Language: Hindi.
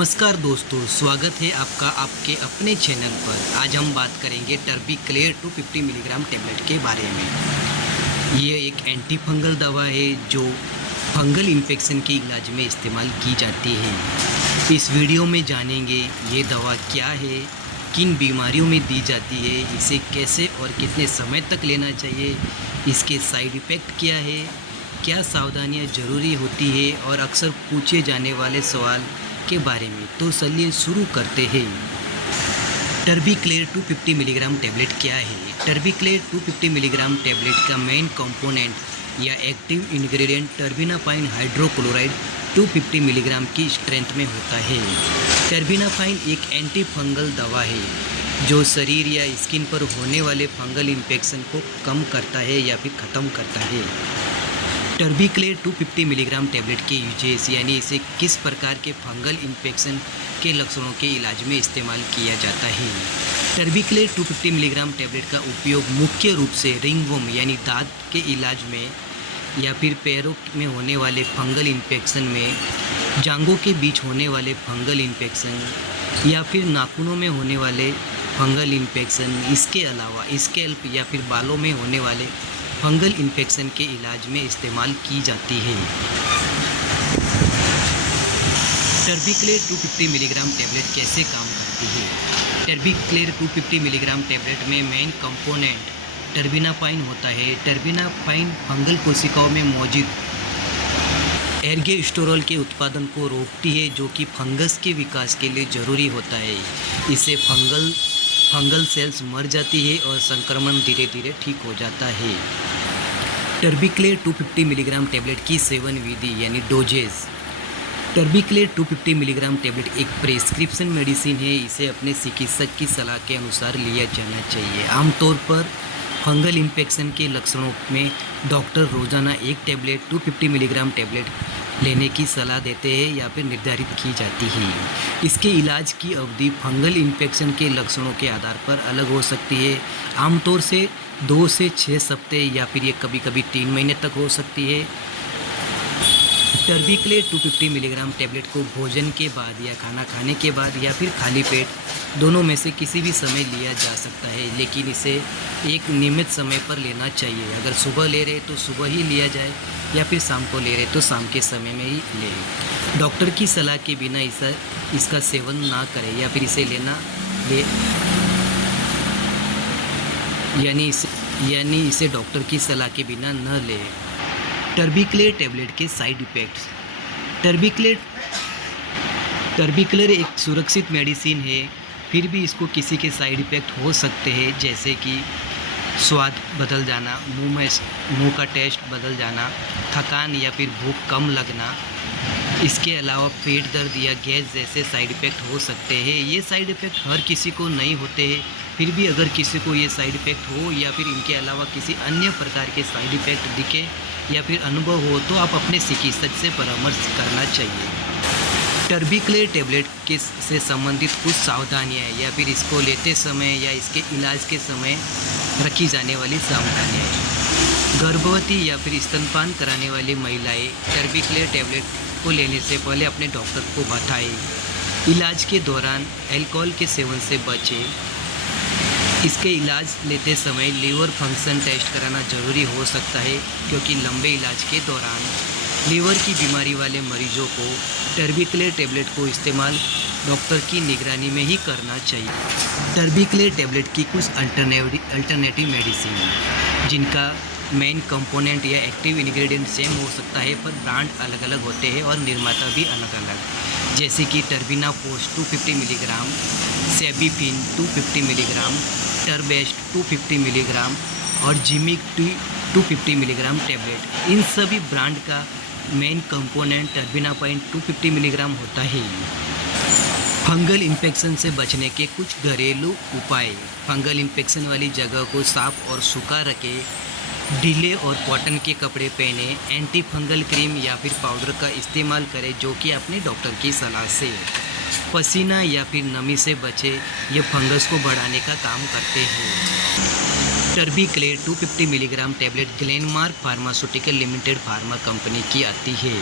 नमस्कार दोस्तों, स्वागत है आपका आपके अपने चैनल पर। आज हम बात करेंगे टर्बीक्लेयर 250 मिलीग्राम टेबलेट के बारे में। ये एक एंटी फंगल दवा है जो फंगल इन्फेक्शन के इलाज में इस्तेमाल की जाती है। इस वीडियो में जानेंगे ये दवा क्या है, किन बीमारियों में दी जाती है, इसे कैसे और कितने समय तक लेना चाहिए, इसके साइड इफ़ेक्ट क्या है, क्या सावधानियाँ ज़रूरी होती है और अक्सर पूछे जाने वाले सवाल के बारे में। तो चलिए शुरू करते हैं। टर्बीक्लेयर 250 मिलीग्राम टेबलेट क्या है? टर्बीक्लेयर 250 मिलीग्राम टेबलेट का मेन कंपोनेंट या एक्टिव इंग्रेडिएंट टर्बिनापाइन हाइड्रोक्लोराइड 250 मिलीग्राम की स्ट्रेंथ में होता है। टर्बिनापाइन एक एंटी फंगल दवा है जो शरीर या स्किन पर होने वाले फंगल इन्फेक्शन को कम करता है या फिर ख़त्म करता है। टर्बीक्लेयर 250 मिलीग्राम टेबलेट के यूजेस यानी इसे किस प्रकार के फंगल इन्फेक्शन के लक्षणों के इलाज में इस्तेमाल किया जाता है। टर्बीक्लेयर 250 मिलीग्राम टेबलेट का उपयोग मुख्य रूप से रिंगवर्म यानी दांत के इलाज में या फिर पैरों में होने वाले फंगल इन्फेक्शन में, जांघों के बीच होने वाले फंगल इन्फेक्शन या फिर नाखूनों में होने वाले फंगल इन्फेक्शन, इसके अलावा स्कैल्प या फिर बालों में होने वाले फंगल इन्फेक्शन के इलाज में इस्तेमाल की जाती है। टर्बीक्लेयर 250 मिलीग्राम टेबलेट कैसे काम करती है? टर्बीक्लेयर 250 मिलीग्राम टेबलेट में मेन कंपोनेंट टर्बिनापाइन होता है। टर्बिनापाइन फंगल कोशिकाओं में मौजूद एर्गोस्टेरोल के उत्पादन को रोकती है जो कि फंगस के विकास के लिए ज़रूरी होता है। इससे फंगल सेल्स मर जाती है और संक्रमण धीरे धीरे ठीक हो जाता है। टर्बीक्लेयर 250 मिलीग्राम टेबलेट की सेवन विधि यानी डोजेज। टर्बीक्लेयर 250 मिलीग्राम टेबलेट एक प्रेस्क्रिप्शन मेडिसिन है। इसे अपने चिकित्सक की सलाह के अनुसार लिया जाना चाहिए। आमतौर पर फंगल इन्फेक्शन के लक्षणों में डॉक्टर रोज़ाना एक टेबलेट 250 मिलीग्राम टेबलेट लेने की सलाह देते हैं या फिर निर्धारित की जाती है। इसके इलाज की अवधि फंगल इन्फेक्शन के लक्षणों के आधार पर अलग हो सकती है। आमतौर से 2 से 6 सप्ताह या फिर ये कभी कभी 3 महीने तक हो सकती है। टर्बीक्लेयर 250 मिलीग्राम टेबलेट को भोजन के बाद या खाना खाने के बाद या फिर खाली पेट दोनों में से किसी भी समय लिया जा सकता है, लेकिन इसे एक नियमित समय पर लेना चाहिए। अगर सुबह ले रहे तो सुबह ही लिया जाए या फिर शाम को ले रहे तो शाम के समय में ही लें। डॉक्टर की सलाह के बिना इसका सेवन ना करें या फिर इसे यानी इसे डॉक्टर की सलाह के बिना न लें। टर्बीक्लेयर टेबलेट के साइड इफ़ेक्ट्स। टर्बीक्लेयर एक सुरक्षित मेडिसिन है, फिर भी इसको किसी के साइड इफ़ेक्ट हो सकते हैं, जैसे कि स्वाद बदल जाना, मुंह का टेस्ट बदल जाना, थकान या फिर भूख कम लगना। इसके अलावा पेट दर्द या गैस जैसे साइड इफ़ेक्ट हो सकते हैं। ये साइड इफ़ेक्ट हर किसी को नहीं होते हैं, फिर भी अगर किसी को ये साइड इफ़ेक्ट हो या फिर इनके अलावा किसी अन्य प्रकार के साइड इफ़ेक्ट दिखे या फिर अनुभव हो तो आप अपने चिकित्सक से परामर्श करना चाहिए। टर्बीक्लेयर टेबलेट से संबंधित कुछ सावधानियाँ या फिर इसको लेते समय या इसके इलाज के समय रखी जाने वाली सावधानियाँ। गर्भवती या फिर स्तनपान कराने वाली महिलाएं टर्बीक्लेयर टेबलेट को लेने से पहले अपने डॉक्टर को बताएं। इलाज के दौरान अल्कोहल के सेवन से बचें। इसके इलाज लेते समय लीवर फंक्शन टेस्ट कराना ज़रूरी हो सकता है, क्योंकि लंबे इलाज के दौरान लीवर की बीमारी वाले मरीजों को टर्बीक्लेयर टेबलेट को इस्तेमाल डॉक्टर की निगरानी में ही करना चाहिए। टर्बीक्लेयर टेबलेट की कुछ अल्टरनेटिव मेडिसिन जिनका मेन कंपोनेंट या एक्टिव इंग्रेडिएंट सेम हो सकता है पर ब्रांड अलग अलग होते हैं और निर्माता भी अलग अलग, जैसे कि टर्बिनाफोस 250 मिलीग्राम, सेबिफिन 250 मिलीग्राम, टर्बेस्ट 250 मिलीग्राम और जिमिक 250 मिलीग्राम टेबलेट। इन सभी ब्रांड का मेन कंपोनेंट टर्बिनापाइन 250 मिलीग्राम होता है। फंगल इन्फेक्शन से बचने के कुछ घरेलू उपाय। फंगल इन्फेक्शन वाली जगह को साफ और सूखा रखें, ढीले और कॉटन के कपड़े पहने, एंटी फंगल क्रीम या फिर पाउडर का इस्तेमाल करें जो कि अपने डॉक्टर की सलाह से। पसीना या फिर नमी से बचे, ये फंगस को बढ़ाने का काम करते हैं। टर्बीक्लेयर 250 milligram tablet Glenmark pharmaceutical limited pharma company की आती है।